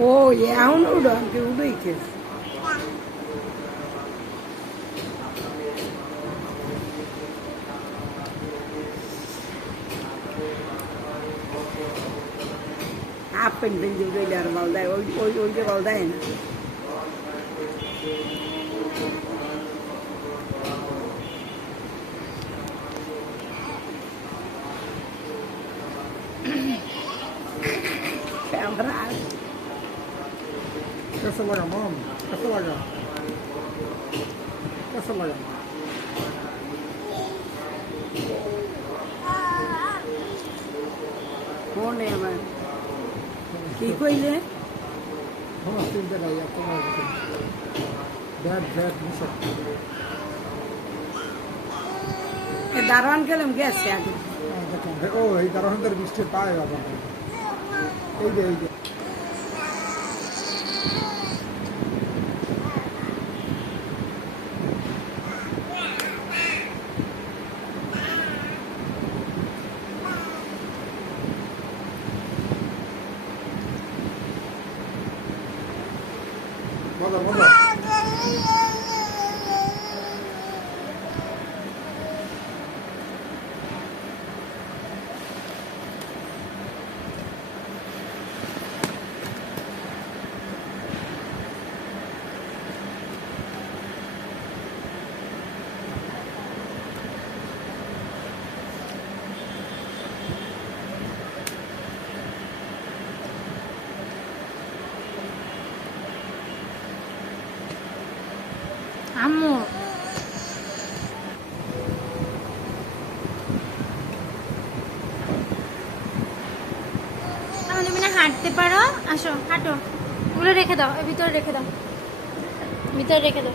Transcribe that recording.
ও এখন উড়ো আমি উড়োই খেয়েছি হাফ প্যান্ট পেন্টি উড়ে আর বল দেয় ওইটা বল দেয় না कैसा लगा मॉम कैसा लगा कैसा लगा कौन है আমার কি কইলে हाँ चिंता नहीं आपको बैड मिशन দারোয়ান গেলাম গেছে আগে দেখেন ও এই দারোয়ানদের বৃষ্টি পায় বাবা এই যে মজা মজা আম্মু তুমি না হাঁটতে পারো আসো হাঁটো ওগুলো রেখে দাও ভিতরে রেখে দাও রেখে দাও